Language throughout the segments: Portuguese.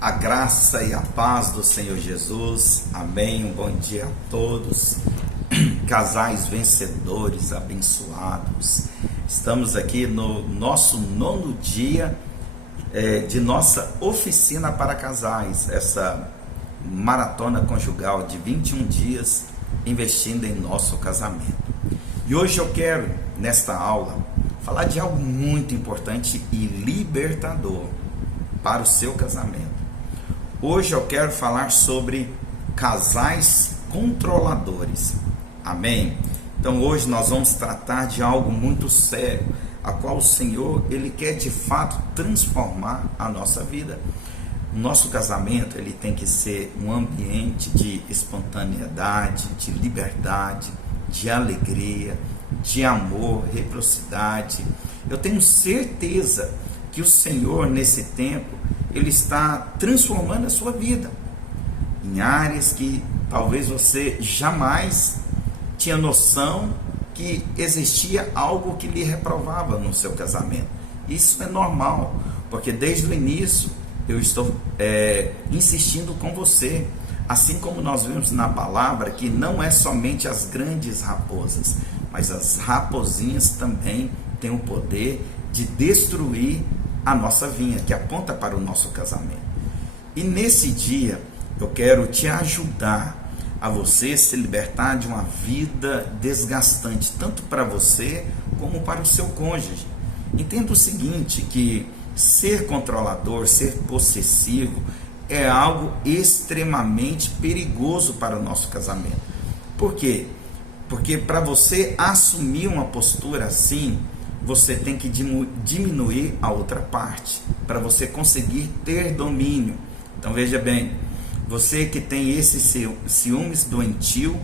A graça e a paz do Senhor Jesus, amém. Um bom dia a todos, casais vencedores, abençoados. Estamos aqui no nosso 9º dia de nossa oficina para casais, essa maratona conjugal de 21 dias investindo em nosso casamento. E hoje eu quero, nesta aula, falar de algo muito importante e libertador para o seu casamento. Hoje eu quero falar sobre casais controladores. Amém? Então hoje nós vamos tratar de algo muito sério, a qual o Senhor, Ele quer de fato transformar a nossa vida. O nosso casamento, ele tem que ser um ambiente de espontaneidade, de liberdade, de alegria, de amor, reciprocidade. Eu tenho certeza que o Senhor, nesse tempo, Ele está transformando a sua vida em áreas que talvez você jamais tinha noção que existia algo que lhe reprovava no seu casamento. Isso é normal, porque desde o início eu estou insistindo com você, assim como nós vimos na palavra, que não é somente as grandes raposas, mas as raposinhas também têm o poder de destruir a nossa vinha, que aponta para o nosso casamento. E nesse dia eu quero te ajudar a você se libertar de uma vida desgastante, tanto para você como para o seu cônjuge. Entenda o seguinte, que ser controlador, ser possessivo é algo extremamente perigoso para o nosso casamento. Por quê? Porque para você assumir uma postura assim, você tem que diminuir a outra parte, para você conseguir ter domínio. Então veja bem, você que tem esse ciúmes doentio,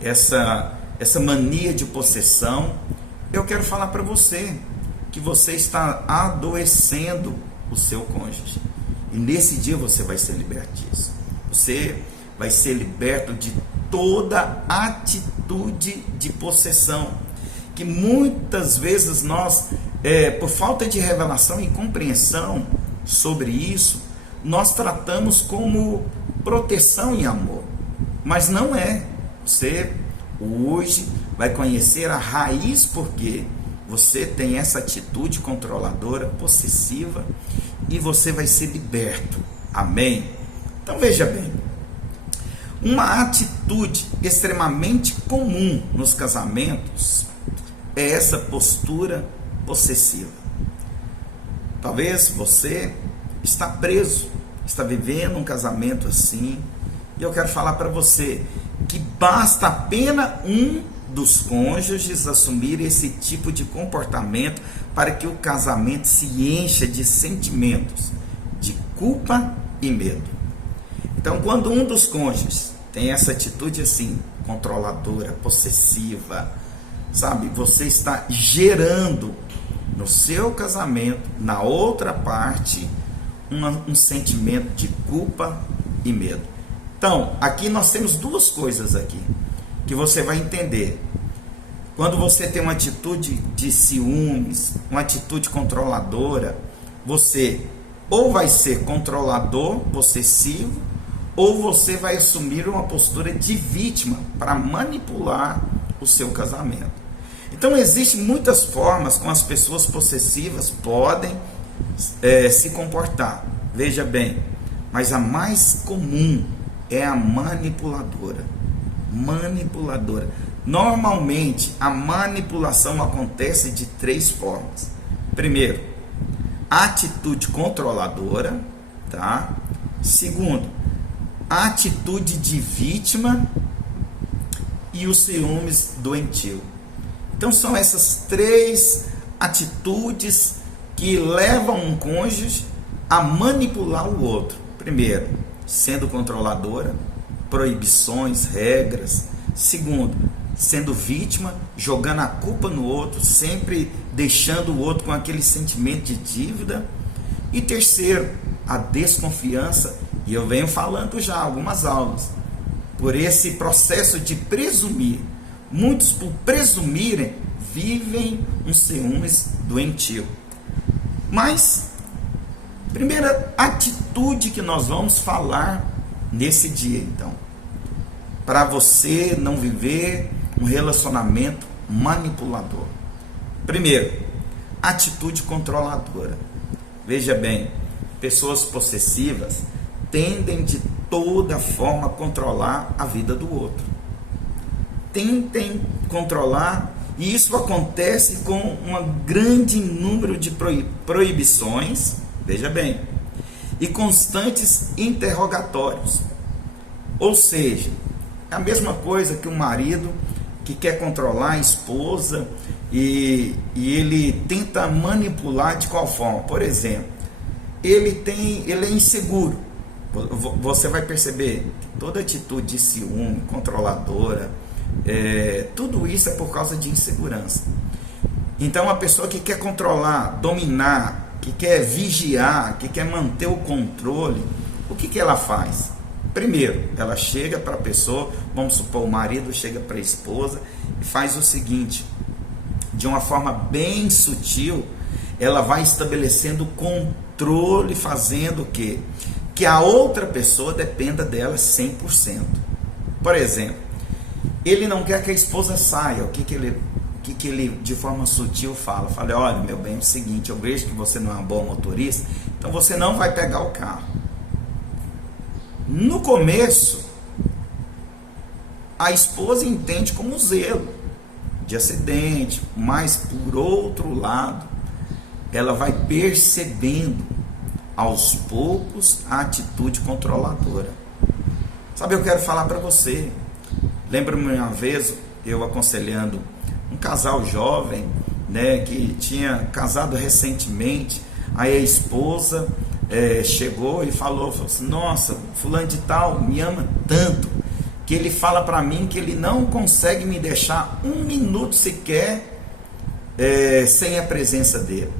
essa mania de possessão, eu quero falar para você que você está adoecendo o seu cônjuge. E nesse dia você vai ser liberto disso. Você vai ser liberto de toda atitude de possessão, que muitas vezes nós, por falta de revelação e compreensão sobre isso, nós tratamos como proteção e amor, mas não é. Você hoje vai conhecer a raiz porque você tem essa atitude controladora, possessiva, e você vai ser liberto. Amém? Então veja bem, uma atitude extremamente comum nos casamentos é essa postura possessiva. Talvez você está preso, está vivendo um casamento assim, e eu quero falar para você que basta apenas um dos cônjuges assumir esse tipo de comportamento para que o casamento se encha de sentimentos de culpa e medo. Então, quando um dos cônjuges tem essa atitude assim, controladora, possessiva, sabe, você está gerando no seu casamento, na outra parte, um sentimento de culpa e medo. Então, aqui nós temos duas coisas aqui que você vai entender. Quando você tem uma atitude de ciúmes, uma atitude controladora, você ou vai ser controlador, possessivo, ou você vai assumir uma postura de vítima para manipular o seu casamento. Então, existem muitas formas como as pessoas possessivas podem se comportar. Veja bem, mas a mais comum é a manipuladora. Normalmente, a manipulação acontece de 3 formas. Primeiro, a atitude controladora, tá? Segundo, a atitude de vítima e os ciúmes doentio. Então são essas 3 atitudes que levam um cônjuge a manipular o outro. Primeiro, sendo controladora, proibições, regras. Segundo, sendo vítima, jogando a culpa no outro, sempre deixando o outro com aquele sentimento de dívida. E terceiro, a desconfiança, e eu venho falando já algumas aulas, por esse processo de presumir. Muitos, por presumirem, vivem um ciúmes doentio. Mas Primeira atitude que nós vamos falar nesse dia, então, para você não viver um relacionamento manipulador. Primeiro, atitude controladora. Veja bem, pessoas possessivas tendem de toda forma a controlar a vida do outro. Tentem controlar, e isso acontece com um grande número de proibições, veja bem, e constantes interrogatórios. Ou seja, é a mesma coisa que um marido que quer controlar a esposa e ele tenta manipular de qual forma? Por exemplo, ele é inseguro. Você vai perceber que toda atitude de ciúme, controladora, tudo isso é por causa de insegurança. Então, a pessoa que quer controlar, dominar, que quer vigiar, que quer manter o controle, o que ela faz? Primeiro, ela chega para a pessoa, vamos supor, o marido chega para a esposa e faz o seguinte: de uma forma bem sutil, ela vai estabelecendo controle, fazendo o quê? Que a outra pessoa dependa dela 100%. Por exemplo, ele não quer que a esposa saia. O que ele de forma sutil fala? Fala: olha, meu bem, é o seguinte, eu vejo que você não é uma boa motorista, então você não vai pegar o carro. No começo, a esposa entende como zelo de acidente, mas por outro lado, ela vai percebendo aos poucos a atitude controladora. Sabe, eu quero falar para você. Lembro-me uma vez eu aconselhando um casal jovem, né, que tinha casado recentemente. Aí a esposa chegou e falou assim: nossa, fulano de tal me ama tanto que ele fala para mim que ele não consegue me deixar um minuto sequer sem a presença dele.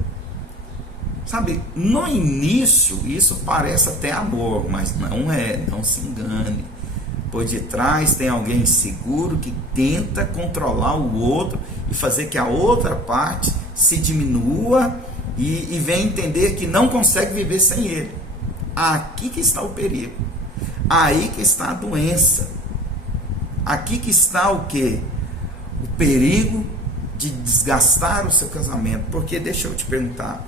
Sabe, no início isso parece até amor, mas não é, não se engane. Por detrás tem alguém inseguro que tenta controlar o outro e fazer que a outra parte se diminua e venha entender que não consegue viver sem ele. Aqui que está o perigo. Aí que está a doença. Aqui que está o quê? O perigo de desgastar o seu casamento. Porque deixa eu te perguntar,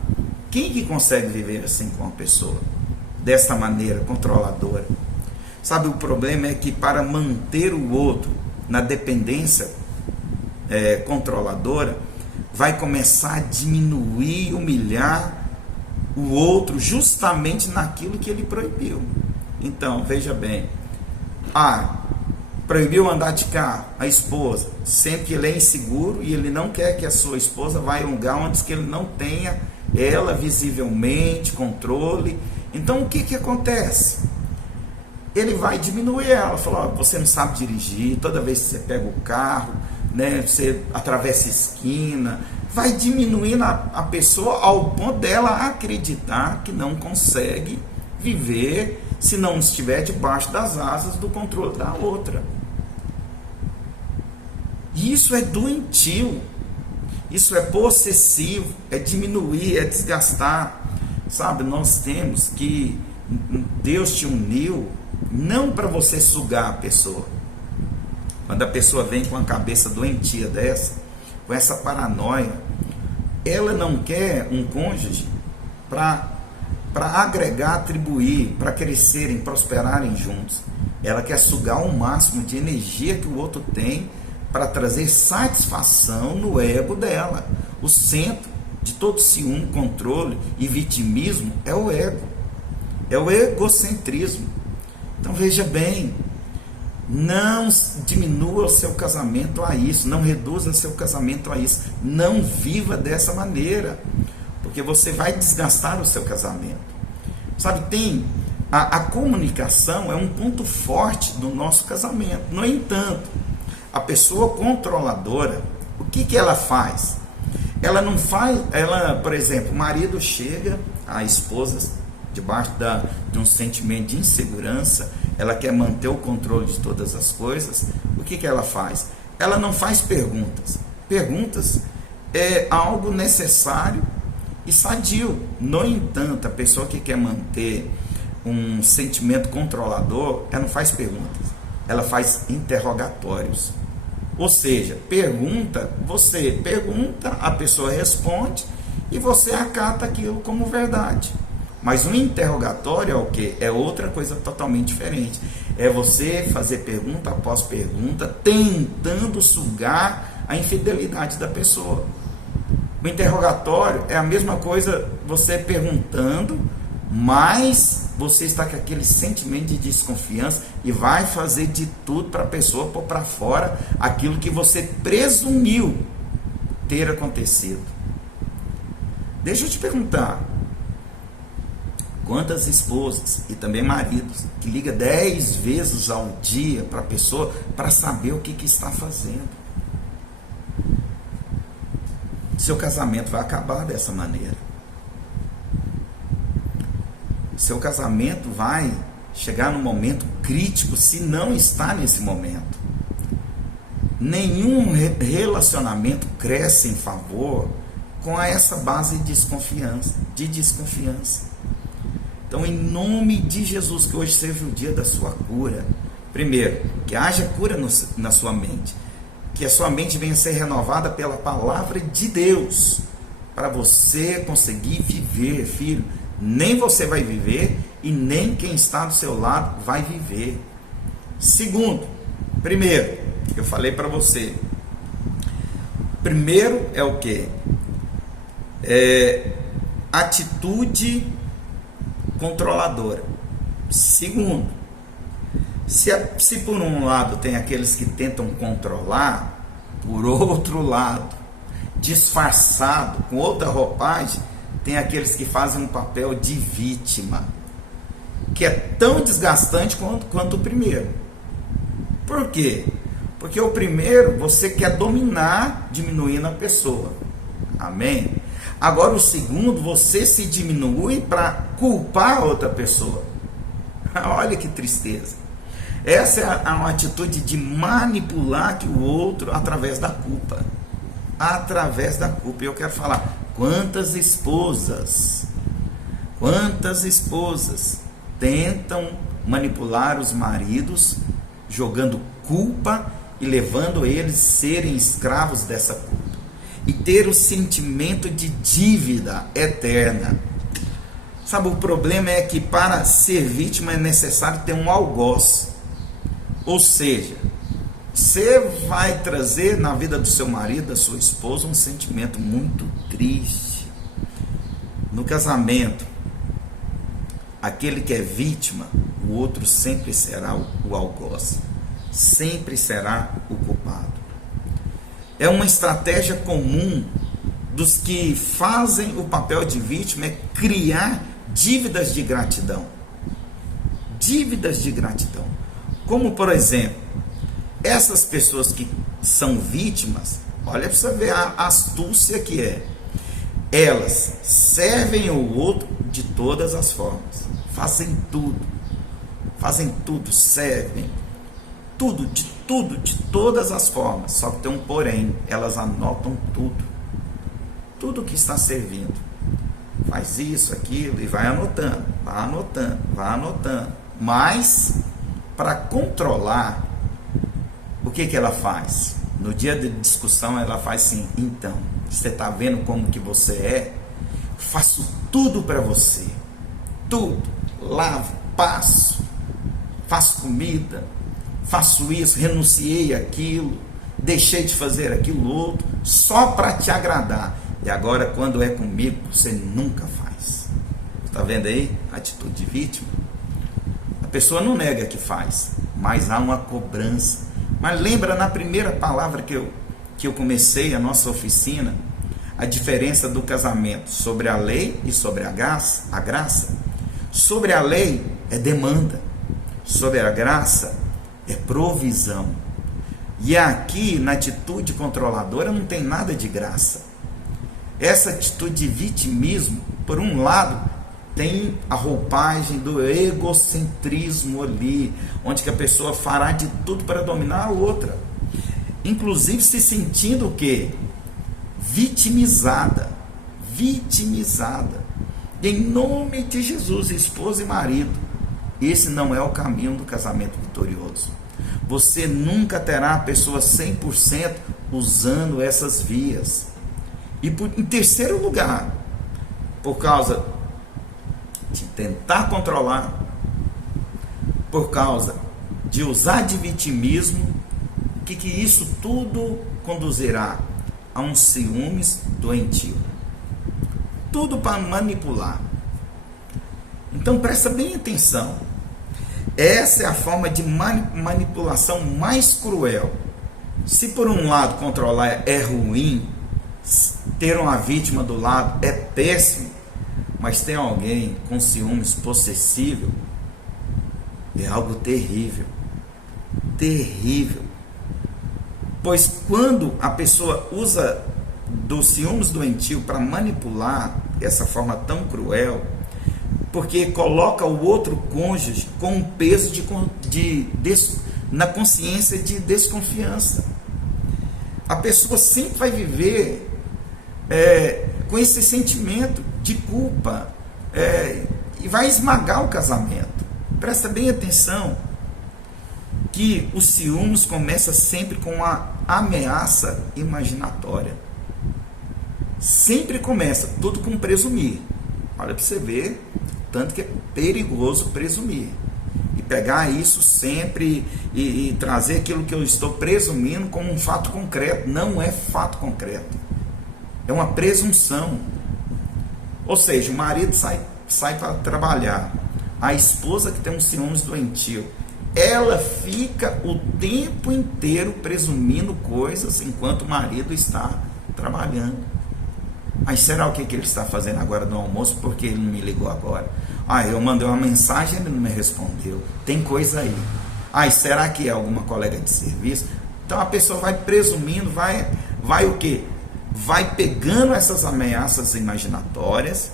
quem que consegue viver assim com uma pessoa? Dessa maneira, controladora? Sabe, o problema é que para manter o outro na dependência controladora, vai começar a diminuir, humilhar o outro justamente naquilo que ele proibiu. Então, veja bem, proibiu andar de carro, a esposa, sendo que ele é inseguro e ele não quer que a sua esposa vá em um lugar onde que ele não tenha ela visivelmente, controle. Então, o que acontece? Ele vai diminuir ela, falar: você não sabe dirigir, toda vez que você pega o carro, né, você atravessa a esquina, vai diminuindo a pessoa ao ponto dela acreditar que não consegue viver se não estiver debaixo das asas do controle da outra. Isso é doentio, isso é possessivo, é diminuir, é desgastar. Sabe, nós temos que, Deus te uniu não para você sugar a pessoa. Quando a pessoa vem com a cabeça doentia dessa, com essa paranoia, ela não quer um cônjuge para agregar, atribuir, para crescerem, prosperarem juntos. Ela quer sugar o máximo de energia que o outro tem para trazer satisfação no ego dela. O centro de todo ciúme, controle e vitimismo é o ego, é o egocentrismo. Então veja bem, não diminua o seu casamento a isso, não reduza seu casamento a isso, não viva dessa maneira, porque você vai desgastar o seu casamento. Sabe, a comunicação é um ponto forte do nosso casamento. No entanto, a pessoa controladora, o que ela faz? Ela não faz, por exemplo, o marido chega, a esposa debaixo de um sentimento de insegurança, ela quer manter o controle de todas as coisas. O que ela faz? Ela não faz perguntas. Perguntas é algo necessário e sadio. No entanto, a pessoa que quer manter um sentimento controlador, ela não faz perguntas, ela faz interrogatórios. Ou seja, você pergunta, a pessoa responde e você acata aquilo como verdade. Mas um interrogatório é o quê? É outra coisa totalmente diferente. É você fazer pergunta após pergunta, tentando sugar a infidelidade da pessoa. O interrogatório é a mesma coisa, você perguntando, mas você está com aquele sentimento de desconfiança e vai fazer de tudo para a pessoa pôr para fora aquilo que você presumiu ter acontecido. Deixa eu te perguntar, quantas esposas e também maridos que ligam 10 vezes ao dia para a pessoa para saber o que está fazendo? Seu casamento vai acabar dessa maneira. Seu casamento vai chegar num momento crítico se não está nesse momento. Nenhum relacionamento cresce em favor com essa base de desconfiança. Então, em nome de Jesus, que hoje seja o dia da sua cura. Primeiro, que haja cura na sua mente. Que a sua mente venha a ser renovada pela palavra de Deus. Para você conseguir viver, filho. Nem você vai viver e nem quem está do seu lado vai viver. Segundo, primeiro, eu falei para você. Primeiro é o quê? Atitude controladora. Segundo, se por um lado tem aqueles que tentam controlar, por outro lado, disfarçado, com outra roupagem, tem aqueles que fazem um papel de vítima, que é tão desgastante quanto o primeiro. Por quê? Porque o primeiro você quer dominar, diminuindo a pessoa. Amém? Agora o segundo, você se diminui para culpar a outra pessoa. Olha que tristeza. Essa é uma atitude de manipular que o outro através da culpa. Através da culpa. E eu quero falar, quantas esposas tentam manipular os maridos, jogando culpa e levando eles a serem escravos dessa culpa. E ter o sentimento de dívida eterna. Sabe, o problema é que para ser vítima é necessário ter um algoz. Ou seja, você vai trazer na vida do seu marido, da sua esposa, um sentimento muito triste. No casamento, aquele que é vítima, o outro sempre será o algoz. Sempre será o culpado. É uma estratégia comum dos que fazem o papel de vítima, é criar dívidas de gratidão. Dívidas de gratidão. Como, por exemplo, essas pessoas que são vítimas, olha para você ver a astúcia que é. Elas servem o outro de todas as formas. Fazem tudo, servem. Tudo, de todas as formas. Só que tem um porém, elas anotam tudo que está servindo. Faz isso, aquilo, e vai anotando. Mas, para controlar, o que ela faz? No dia de discussão, ela faz assim, então, você está vendo como que você é? Faço tudo para você. Tudo. Lavo, passo, faço comida, faço isso, renunciei aquilo, deixei de fazer aquilo outro, só para te agradar. E agora, quando é comigo, você nunca faz. Está vendo aí a atitude de vítima? A pessoa não nega que faz, mas há uma cobrança. Mas lembra na primeira palavra que eu comecei a nossa oficina, a diferença do casamento sobre a lei e sobre a graça? Sobre a lei é demanda, sobre a graça é provisão. E aqui, na atitude controladora, não tem nada de graça. Essa atitude de vitimismo, por um lado, tem a roupagem do egocentrismo ali, onde que a pessoa fará de tudo para dominar a outra. Inclusive se sentindo o quê? Vitimizada. vitimizada. E em nome de Jesus, esposa e marido, esse não é o caminho do casamento vitorioso. Você nunca terá a pessoa 100% usando essas vias. E em terceiro lugar, por causa de tentar controlar, por causa de usar de vitimismo, que isso tudo conduzirá a um ciúmes doentio. Tudo para manipular. Então presta bem atenção. Essa é a forma de manipulação mais cruel. Se por um lado controlar é ruim, ter uma vítima do lado é péssimo, mas tem alguém com ciúmes possessivo é algo terrível. Terrível. Pois quando a pessoa usa do ciúmes doentio para manipular essa forma tão cruel, porque coloca o outro cônjuge com um peso na consciência de desconfiança. A pessoa sempre vai viver com esse sentimento de culpa e vai esmagar o casamento. Presta bem atenção que o ciúmes começa sempre com uma ameaça imaginatória. Sempre começa, tudo com presumir. Olha para você ver, tanto que é perigoso presumir. E pegar isso sempre e trazer aquilo que eu estou presumindo como um fato concreto. Não é fato concreto. É uma presunção. Ou seja, o marido sai para trabalhar. A esposa que tem um ciúmes doentio, ela fica o tempo inteiro presumindo coisas enquanto o marido está trabalhando. Aí será o que ele está fazendo agora no almoço? Porque ele não me ligou agora. Eu mandei uma mensagem e ele não me respondeu. Tem coisa aí. Será que é alguma colega de serviço? Então a pessoa vai presumindo, vai o quê? Vai pegando essas ameaças imaginatórias.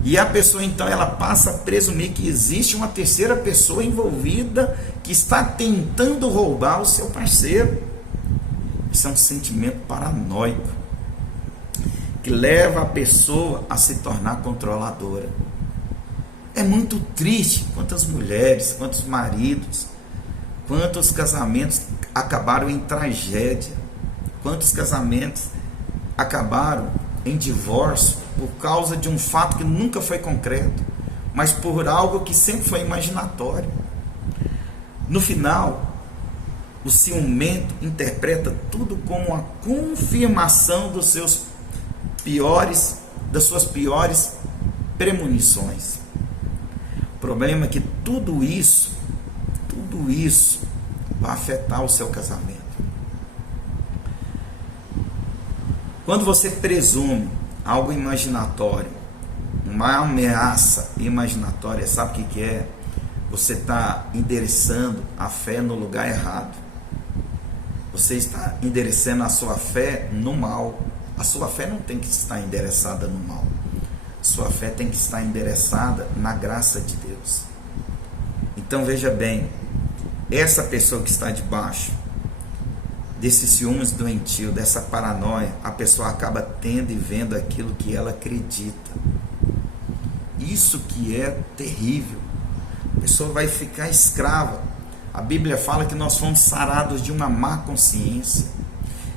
E a pessoa então ela passa a presumir que existe uma terceira pessoa envolvida que está tentando roubar o seu parceiro. Isso é um sentimento paranoico que leva a pessoa a se tornar controladora. É muito triste quantas mulheres, quantos maridos, quantos casamentos acabaram em tragédia, quantos casamentos acabaram em divórcio por causa de um fato que nunca foi concreto, mas por algo que sempre foi imaginatório. No final, o ciumento interpreta tudo como uma confirmação das suas piores premonições. O problema é que tudo isso vai afetar o seu casamento. Quando você presume algo imaginatório, uma ameaça imaginatória, sabe o que é? Você está endereçando a fé no lugar errado. Você está endereçando a sua fé no mal. A sua fé não tem que estar endereçada no mal. A sua fé tem que estar endereçada na graça de Deus. Então veja bem, essa pessoa que está debaixo desse ciúmes doentio, dessa paranoia, a pessoa acaba tendo e vendo aquilo que ela acredita. Isso que é terrível. A pessoa vai ficar escrava. A Bíblia fala que nós fomos sarados de uma má consciência.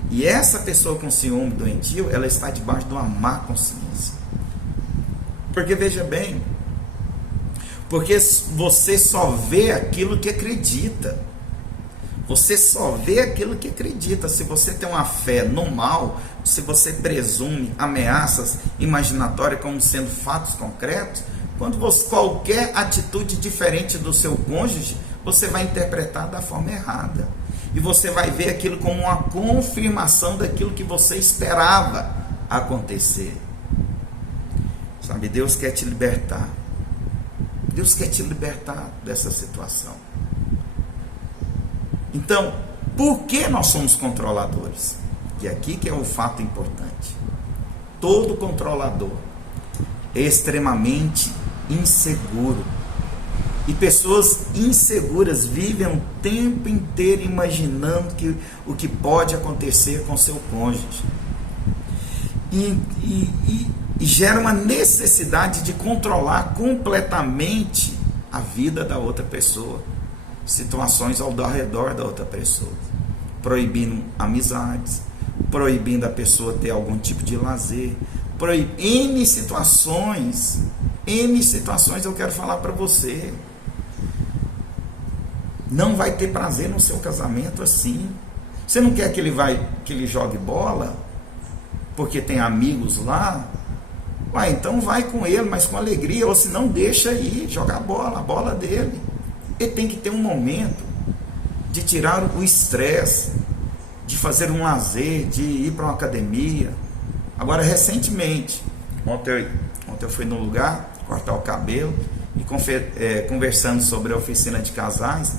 E essa pessoa com ciúme doentio, ela está debaixo de uma má consciência. Porque veja bem, porque você só vê aquilo que acredita. Você só vê aquilo que acredita. Se você tem uma fé no mal, se você presume ameaças imaginatórias como sendo fatos concretos, quando qualquer atitude diferente do seu cônjuge, você vai interpretar da forma errada. E você vai ver aquilo como uma confirmação daquilo que você esperava acontecer. Sabe, Deus quer te libertar. Deus quer te libertar dessa situação. Então, por que nós somos controladores? E aqui que é o fato importante. Todo controlador é extremamente inseguro. E pessoas inseguras vivem o tempo inteiro imaginando o que pode acontecer com seu cônjuge. e gera uma necessidade de controlar completamente a vida da outra pessoa, situações ao redor da outra pessoa, proibindo amizades, proibindo a pessoa ter algum tipo de lazer, N situações eu quero falar para você. Não vai ter prazer no seu casamento assim. Você não quer que ele jogue bola porque tem amigos lá? Então vai com ele, mas com alegria, ou se não, deixa aí jogar bola, a bola dele. Ele tem que ter um momento de tirar o estresse, de fazer um lazer, de ir para uma academia. Agora, recentemente, ontem eu fui num lugar cortar o cabelo e conversando sobre a oficina de casais,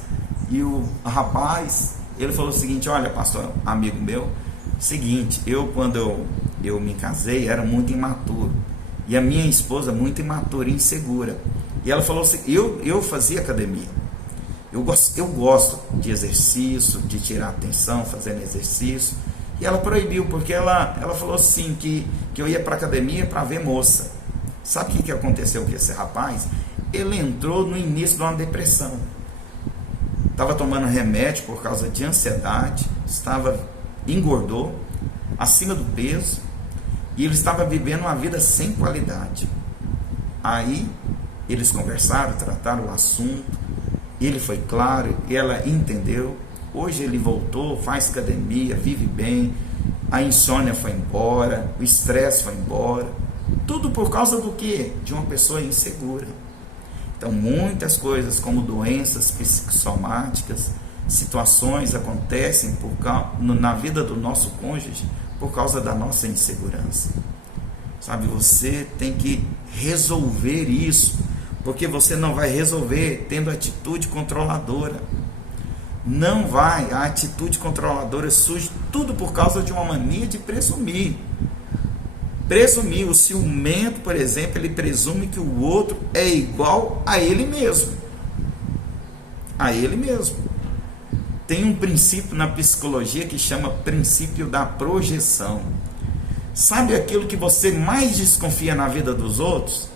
e o rapaz, ele falou o seguinte: olha, pastor, amigo meu, seguinte, quando eu me casei, era muito imaturo, e a minha esposa muito imatura e insegura, e ela falou assim, eu fazia academia, eu gosto de exercício, de tirar atenção fazendo exercício, e ela proibiu, porque ela falou assim, que eu ia para academia para ver moça. Sabe o que aconteceu com esse rapaz? Ele entrou no início de uma depressão, estava tomando remédio por causa de ansiedade, engordou, acima do peso, e ele estava vivendo uma vida sem qualidade. Aí eles conversaram, trataram o assunto, ele foi claro, ela entendeu. Hoje ele voltou, faz academia, vive bem, a insônia foi embora, o estresse foi embora, tudo por causa do quê? De uma pessoa insegura. Então muitas coisas como doenças psicossomáticas, situações acontecem na vida do nosso cônjuge por causa da nossa insegurança. Sabe, você tem que resolver isso, porque você não vai resolver tendo atitude controladora. Não vai, a atitude controladora surge tudo por causa de uma mania de presumir. Presumir, o ciumento, por exemplo, ele presume que o outro é igual a ele mesmo. A ele mesmo. Tem um princípio na psicologia que chama princípio da projeção. Sabe aquilo que você mais desconfia na vida dos outros?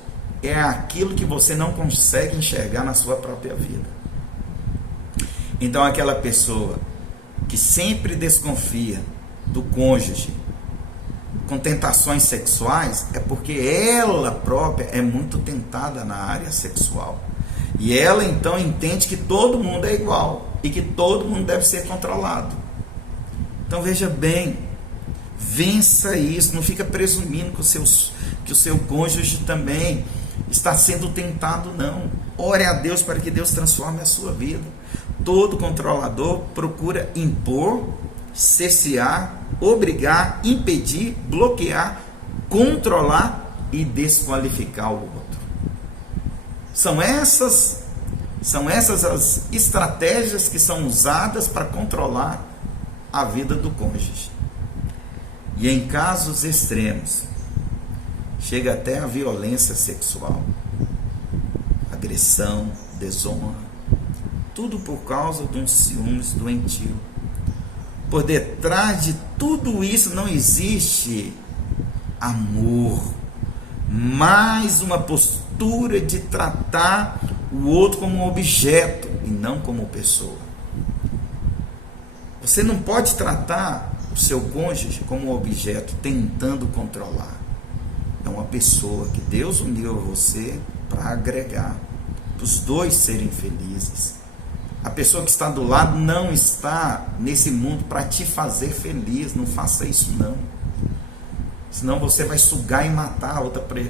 É aquilo que você não consegue enxergar na sua própria vida. Então aquela pessoa que sempre desconfia do cônjuge com tentações sexuais, é porque ela própria é muito tentada na área sexual. E ela então entende que todo mundo é igual e que todo mundo deve ser controlado. Então veja bem, vença isso, não fica presumindo que o seu cônjuge também está sendo tentado, não. Ore a Deus para que Deus transforme a sua vida. Todo controlador procura impor, cercear, obrigar, impedir, bloquear, controlar e desqualificar o outro. São essas as estratégias que são usadas para controlar a vida do cônjuge. E em casos extremos, chega até a violência sexual, agressão, desonra, tudo por causa de um ciúmes doentio. Por detrás de tudo isso não existe amor, mas uma postura de tratar o outro como um objeto e não como pessoa. Você não pode tratar o seu cônjuge como um objeto tentando controlar. É uma pessoa que Deus uniu a você para agregar, para os dois serem felizes. A pessoa que está do lado não está nesse mundo para te fazer feliz. Não faça isso não. Senão você vai sugar e matar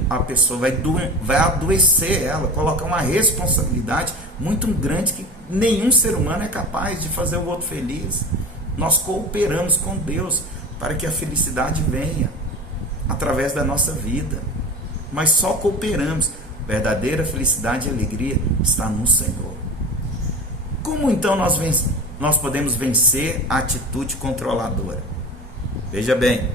a pessoa, vai adoecer ela, colocar uma responsabilidade muito grande que nenhum ser humano é capaz de fazer o outro feliz. Nós cooperamos com Deus para que a felicidade venha através da nossa vida, mas só cooperamos. Verdadeira felicidade e alegria está no Senhor. Como então nós podemos vencer a atitude controladora? Veja bem,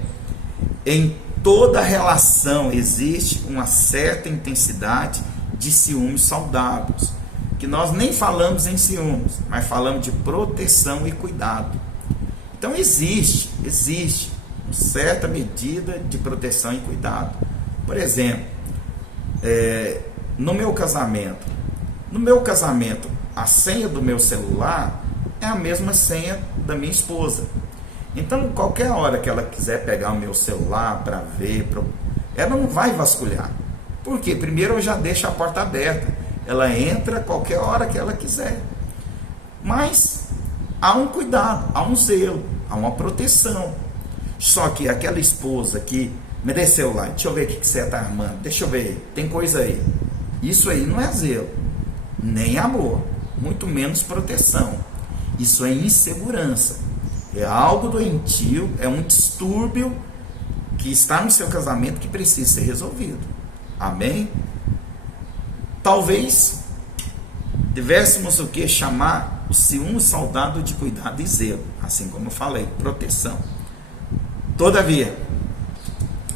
em toda relação existe uma certa intensidade de ciúmes saudáveis, que nós nem falamos em ciúmes, mas falamos de proteção e cuidado. Então existe uma certa medida de proteção e cuidado. Por exemplo, no meu casamento, a senha do meu celular é a mesma senha da minha esposa. Então, qualquer hora que ela quiser pegar o meu celular para ver, ela não vai vasculhar. Por quê? Primeiro eu já deixo a porta aberta. Ela entra qualquer hora que ela quiser. Mas há um cuidado, há um zelo, há uma proteção. Só que aquela esposa que me dê celular, deixa eu ver o que você está armando, deixa eu ver, tem coisa aí. Isso aí não é zelo, nem amor, muito menos proteção. Isso é insegurança, é algo doentio, é um distúrbio que está no seu casamento que precisa ser resolvido. Amém? Talvez tivéssemos o que chamar o ciúme saudado de cuidado e zelo, assim como eu falei, proteção. Todavia,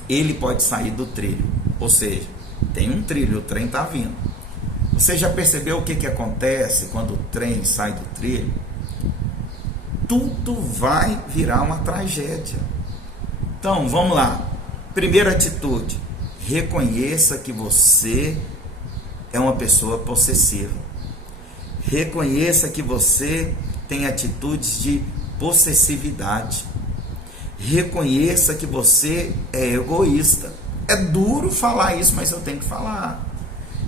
ele pode sair do trilho, ou seja, tem um trilho, o trem está vindo. Você já percebeu o que acontece quando o trem sai do trilho? Tudo vai virar uma tragédia. Então, vamos lá. Primeira atitude, reconheça que você é uma pessoa possessiva. Reconheça que você tem atitudes de possessividade. Reconheça que você é egoísta. É duro falar isso, mas eu tenho que falar.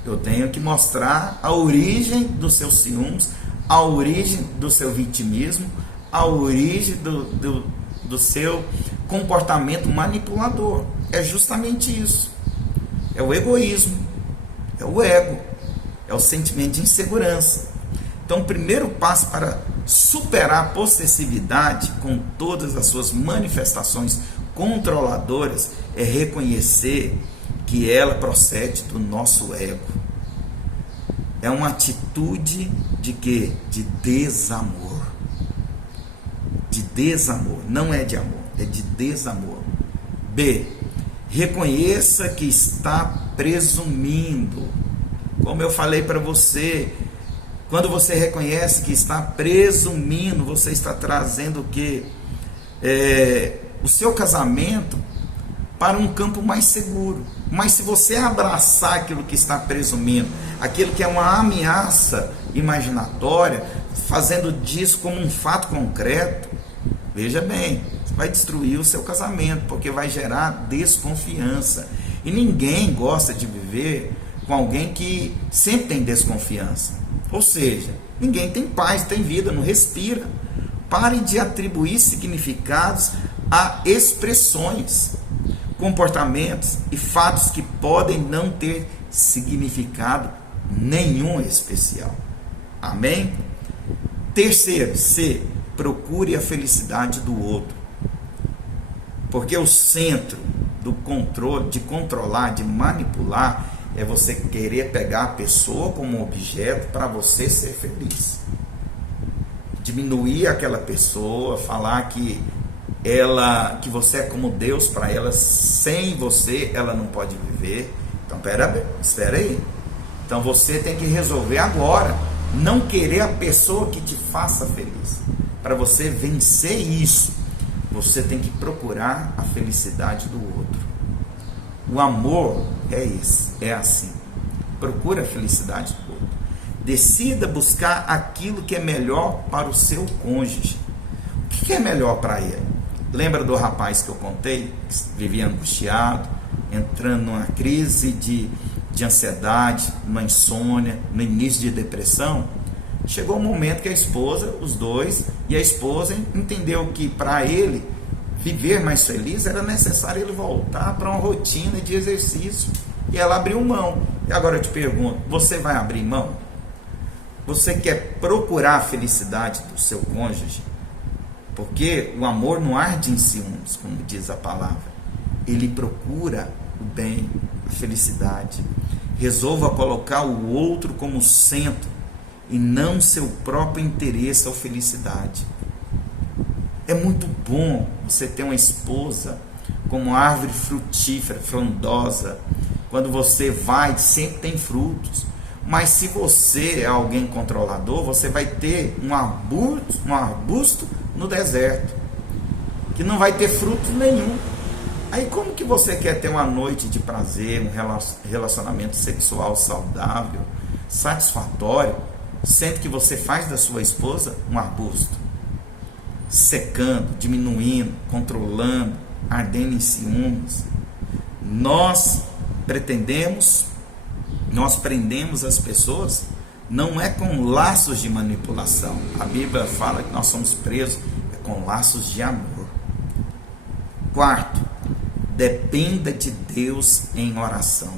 Eu tenho que mostrar a origem dos seus ciúmes, a origem do seu vitimismo, a origem do seu comportamento manipulador. É justamente isso. É o egoísmo, é o ego, é o sentimento de insegurança. Então, o primeiro passo para superar a possessividade com todas as suas manifestações controladoras é reconhecer que ela procede do nosso ego. É uma atitude de quê? De desamor. De desamor, não é de amor, é de desamor. B. Reconheça que está presumindo. Como eu falei para você, quando você reconhece que está presumindo, você está trazendo o quê? O seu casamento para um campo mais seguro. Mas se você abraçar aquilo que está presumindo, aquilo que é uma ameaça imaginatória, fazendo disso como um fato concreto, veja bem, você vai destruir o seu casamento, porque vai gerar desconfiança. E ninguém gosta de viver com alguém que sempre tem desconfiança. Ou seja, ninguém tem paz, tem vida, não respira. Pare de atribuir significados a expressões, comportamentos e fatos que podem não ter significado nenhum especial. Amém? Terceiro, C. Procure a felicidade do outro. Porque o centro do controle, de controlar, de manipular, é você querer pegar a pessoa como objeto para você ser feliz. Diminuir aquela pessoa, falar que você é como Deus para ela, sem você ela não pode viver. Então, espera aí. Então você tem que resolver agora, não querer a pessoa que te faça feliz. Para você vencer isso, você tem que procurar a felicidade do outro. O amor é esse, é assim. Procura a felicidade do outro. Decida buscar aquilo que é melhor para o seu cônjuge. O que é melhor para ele? Lembra do rapaz que eu contei? Que vivia angustiado, entrando numa crise de ansiedade, numa insônia, no início de depressão? Chegou um momento que a esposa, os dois, e a esposa entendeu que para ele viver mais feliz era necessário ele voltar para uma rotina de exercício. E ela abriu mão. E agora eu te pergunto, você vai abrir mão? Você quer procurar a felicidade do seu cônjuge? Porque o amor não arde em ciúmes, como diz a palavra. Ele procura o bem, a felicidade. Resolva colocar o outro como centro e não seu próprio interesse ou felicidade. É muito bom você ter uma esposa como árvore frutífera, frondosa. Quando você vai, sempre tem frutos. Mas se você é alguém controlador, você vai ter um arbusto no deserto, que não vai ter fruto nenhum. Aí como que você quer ter uma noite de prazer, um relacionamento sexual saudável, satisfatório, sendo que você faz da sua esposa um arbusto, secando, diminuindo, controlando, ardendo em ciúmes? Nós prendemos as pessoas não é com laços de manipulação. A Bíblia fala que nós somos presos com laços de amor. Quarto, dependa de Deus em oração.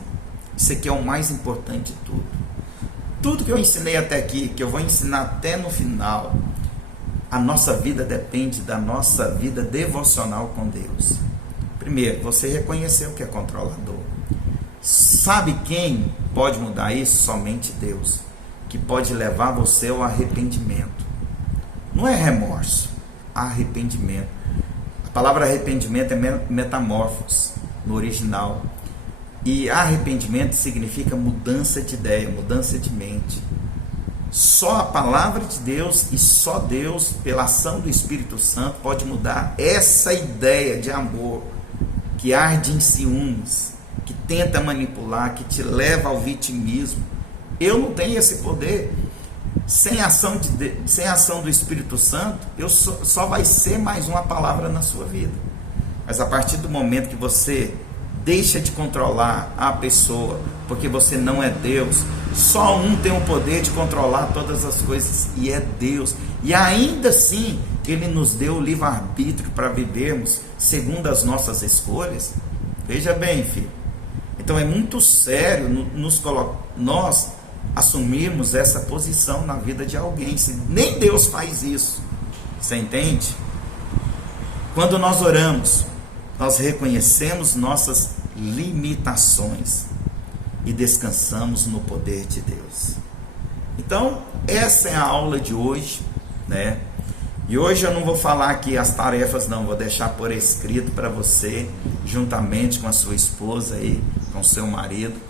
Isso aqui é o mais importante de tudo. Tudo que eu ensinei até aqui, que eu vou ensinar até no final, a nossa vida depende da nossa vida devocional com Deus. Primeiro, você reconheceu que é controlador. Sabe quem pode mudar isso? Somente Deus, que pode levar você ao arrependimento. Não é remorso, arrependimento. A palavra arrependimento é metamorfos no original. E arrependimento significa mudança de ideia, mudança de mente. Só a palavra de Deus e só Deus, pela ação do Espírito Santo, pode mudar essa ideia de amor que arde em ciúmes, que tenta manipular, que te leva ao vitimismo. Eu não tenho esse poder. Sem ação do Espírito Santo, só vai ser mais uma palavra na sua vida. Mas a partir do momento que você deixa de controlar a pessoa, porque você não é Deus, só um tem o poder de controlar todas as coisas, e é Deus. E ainda assim, Ele nos deu o livre-arbítrio para vivermos segundo as nossas escolhas. Veja bem, filho. Então é muito sério nós assumirmos essa posição na vida de alguém, se nem Deus faz isso. Você entende? Quando nós oramos, nós reconhecemos nossas limitações e descansamos no poder de Deus. Então, essa é a aula de hoje, né? E hoje eu não vou falar aqui as tarefas, não, vou deixar por escrito para você, juntamente com a sua esposa aí, com o seu marido,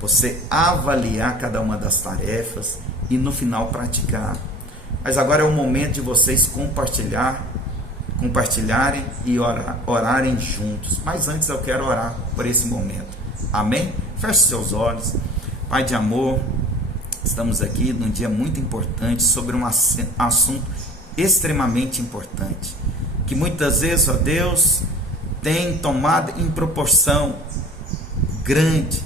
você avaliar cada uma das tarefas e no final praticar. Mas agora é o momento de vocês compartilharem e orarem juntos. Mas antes eu quero orar por esse momento. Amém? Feche seus olhos. Pai de amor, estamos aqui num dia muito importante sobre um assunto extremamente importante, que muitas vezes, ó Deus, tem tomado em proporção grande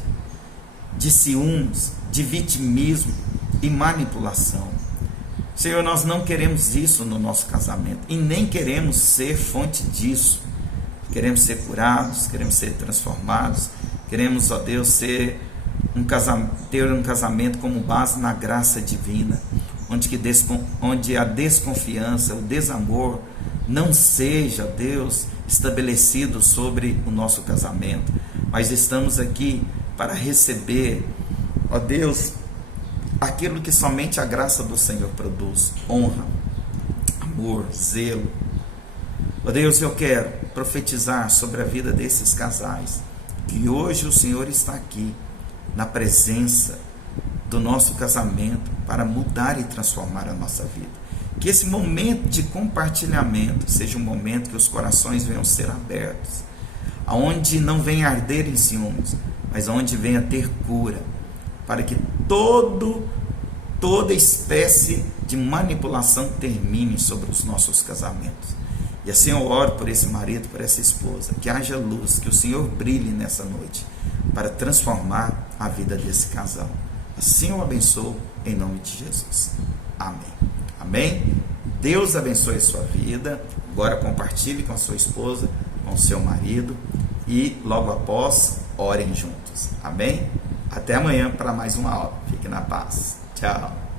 de ciúmes, de vitimismo e manipulação. Senhor, nós não queremos isso no nosso casamento e nem queremos ser fonte disso. Queremos ser curados, queremos ser transformados, queremos, ó Deus, ter um casamento como base na graça divina, onde a desconfiança, o desamor não seja, Deus, estabelecido sobre o nosso casamento, mas estamos aqui para receber, ó Deus, aquilo que somente a graça do Senhor produz: honra, amor, zelo. Ó Deus, eu quero profetizar sobre a vida desses casais, que hoje o Senhor está aqui, na presença do nosso casamento, para mudar e transformar a nossa vida. Que esse momento de compartilhamento seja um momento que os corações venham ser abertos, aonde não venha arder em ciúmes, mas onde venha ter cura, para que toda espécie de manipulação termine sobre os nossos casamentos. E assim eu oro por esse marido, por essa esposa, que haja luz, que o Senhor brilhe nessa noite, para transformar a vida desse casal. Assim eu abençoo, em nome de Jesus. Amém. Amém? Deus abençoe a sua vida. Agora compartilhe com a sua esposa, com o seu marido, e logo após, orem juntos. Amém? Até amanhã para mais uma aula. Fique na paz. Tchau.